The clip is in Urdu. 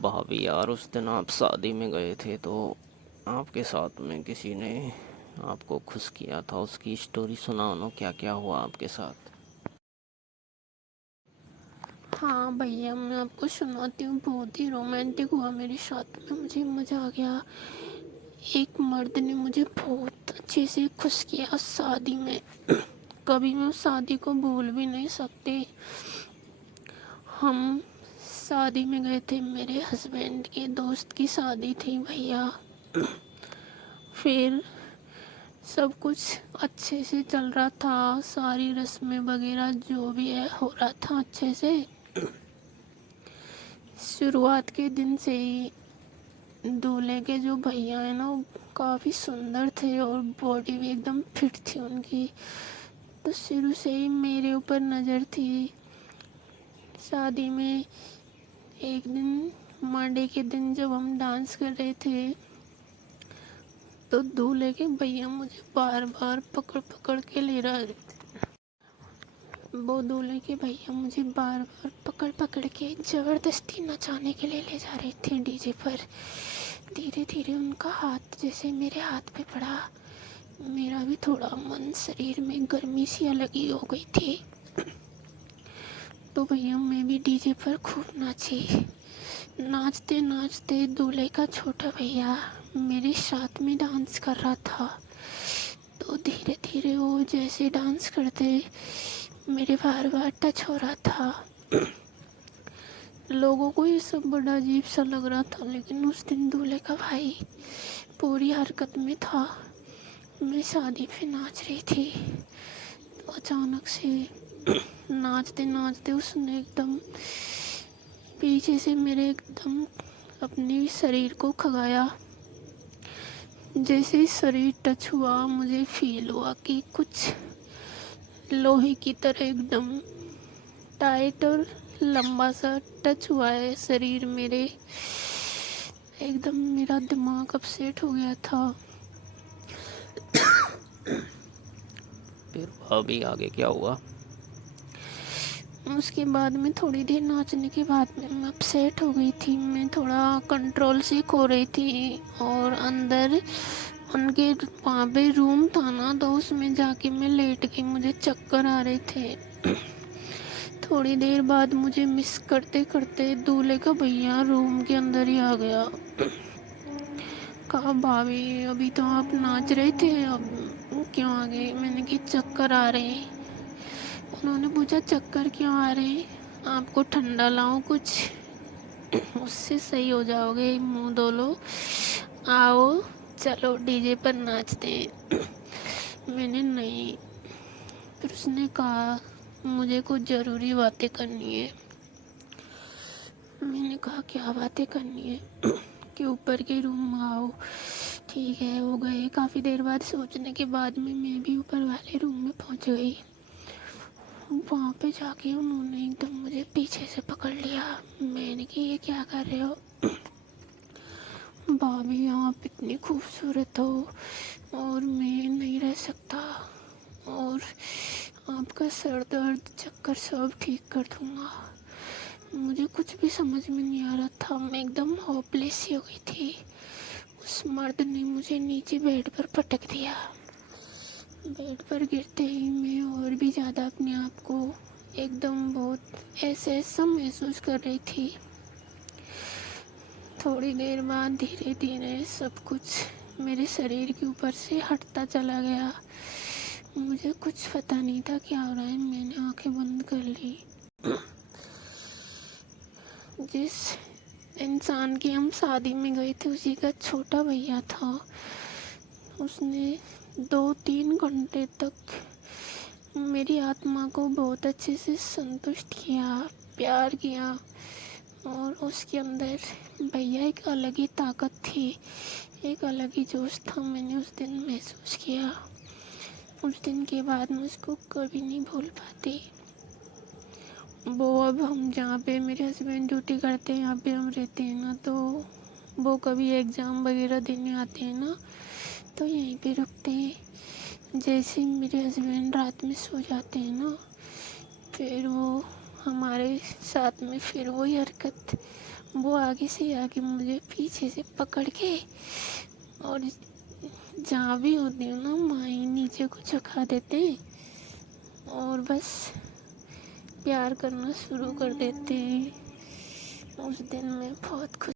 بھابھی یار، اس دن آپ شادی میں گئے تھے تو آپ کے ساتھ میں کسی نے آپ کو خوش کیا تھا، اس کی اسٹوری سناؤ نا، کیا کیا ہوا آپ کے ساتھ؟ ہاں بھیا، میں آپ کو سناتی ہوں۔ بہت ہی رومانٹک ہوا میرے ساتھ میں، مجھے مزہ آ گیا۔ ایک مرد نے مجھے بہت اچھے سے خوش کیا شادی میں، کبھی میں اس شادی کو بھول بھی نہیں سکتی۔ ہم شادی میں گئے تھے، میرے ہسبینڈ کے دوست کی شادی تھی بھیا۔ پھر سب کچھ اچھے سے چل رہا تھا، ساری رسمیں وغیرہ جو بھی ہے ہو رہا تھا اچھے سے۔ شروعات کے دن سے ہی دولہے کے جو بھیا ہیں نا، وہ کافی سندر تھے اور باڈی بھی ایک دم فٹ تھی ان کی، تو شروع سے ہی میرے اوپر نظر تھی۔ شادی میں ایک دن منڈے کے دن جب ہم ڈانس کر رہے تھے تو دولہے کے بھیا مجھے بار بار پکڑ پکڑ کے لے رہے تھے۔ وہ دولہے کے بھیا مجھے بار بار پکڑ پکڑ کے زبردستی نچانے کے لیے لے جا رہے تھے ڈی جے پر۔ دھیرے دھیرے ان کا ہاتھ جیسے میرے ہاتھ پہ پڑا، میرا بھی تھوڑا من، شریر میں گرمی سی الگ ہی ہو گئی تھی۔ تو بھیا میں بھی ڈی جے پر خوب ناچی۔ ناچتے ناچتے دولہے کا چھوٹا بھیا میرے ساتھ میں ڈانس کر رہا تھا، تو دھیرے دھیرے وہ جیسے ڈانس کرتے میرے بار بار ٹچ ہو رہا تھا۔ لوگوں کو یہ سب بڑا عجیب سا لگ رہا تھا، لیکن اس دن دولہے کا بھائی پوری حرکت میں تھا۔ میں شادی پہ ناچ رہی تھی تو اچانک سے ناچتے ناچتے اس نے ایک دم پیچھے سے میرے ایک دم اپنی شریر کو کھگایا۔ جیسے ہی شریر ٹچ ہوا، مجھے فیل ہوا کہ کچھ لوہے کی طرح ایک دم ٹائٹ اور لمبا سا ٹچ ہوا ہے شریر میرے۔ ایک دم میرا دماغ اپسیٹ ہو گیا تھا۔ پھر بھابھی آگے کیا ہوا؟ اس کے بعد میں تھوڑی دیر ناچنے کے بعد میں اپسیٹ ہو گئی تھی، میں تھوڑا کنٹرول سے کھو رہی تھی، اور اندر ان کے وہاں پہ روم تھا نا، تو اس میں جا کے میں لیٹ گئی، مجھے چکر آ رہے تھے۔ تھوڑی دیر بعد مجھے مس کرتے کرتے دولہے کا بھیا روم کے اندر ہی آ گیا۔ کہا بھابھی ابھی تو آپ ناچ رہے تھے، اب کیوں آ گئے؟ میں نے کہا چکر آ رہے ہیں۔ انہوں نے پوچھا چکر کیوں آ رہے ہیں؟ آپ کو ٹھنڈا لاؤں کچھ؟ اس سے صحیح ہو جاؤ گے، منہ دھو لو، آؤ چلو ڈی جے پر ناچتے ہیں۔ میں نے نہیں۔ پھر اس نے کہا مجھے کچھ ضروری باتیں کرنی ہے۔ میں نے کہا کیا باتیں کرنی ہے؟ کہ اوپر کے روم میں آؤ۔ ٹھیک ہے، وہ گئے۔ کافی دیر بعد سوچنے کے بعد میں بھی اوپر والے روم میں پہنچ گئی۔ وہاں پہ جا کے انہوں نے ایک دم مجھے پیچھے سے پکڑ لیا۔ میں نے کہا یہ کیا کر رہے ہو؟ بھابھی آپ اتنی خوبصورت ہو اور میں نہیں رہ سکتا، اور آپ کا سر درد چکر سب ٹھیک کر دوں گا۔ مجھے کچھ بھی سمجھ میں نہیں آ رہا تھا، میں ایک دم ہوپ لیس سی ہو گئی تھی۔ اس مرد نے مجھے نیچے بیڈ پر پٹک دیا۔ بیڈ پر گرتے ہی میں اور بھی زیادہ اپنے آپ کو ایک دم بہت ایسا ایسا محسوس کر رہی تھی۔ تھوڑی دیر بعد دھیرے دھیرے سب کچھ میرے شریر کے اوپر سے ہٹتا چلا گیا۔ مجھے کچھ پتہ نہیں تھا کیا ہو رہا ہے، میں نے آنکھیں بند کر لی۔ جس انسان کی ہم شادی میں گئے تھے اسی کا چھوٹا بھیا تھا۔ اس نے 2-3 گھنٹے تک میری آتما کو بہت اچھے سے سنتشٹ کیا، پیار کیا، اور اس کے اندر بھیا ایک الگ ہی طاقت تھی، ایک الگ ہی جوش تھا، میں نے اس دن محسوس کیا۔ اس دن کے بعد میں اس کو کبھی نہیں بھول پاتی۔ وہ اب ہم جہاں پہ میرے ہسبینڈ ڈیوٹی کرتے ہیں یہاں پہ ہم رہتے ہیں نا، تو وہ کبھی ایگزام وغیرہ دینے آتے ہیں نا تو یہیں پہ رکتے ہیں۔ جیسے میرے ہسبینڈ رات میں سو جاتے ہیں نا، پھر وہ ہمارے ساتھ میں پھر وہی حرکت وہ آگے سے آگے مجھے پیچھے سے پکڑ کے، اور جہاں بھی ہوتی ہوں نا مائی نیچے کو جھکا دیتے ہیں اور بس پیار کرنا شروع کر دیتے ہیں۔ اس دن میں بہت خوش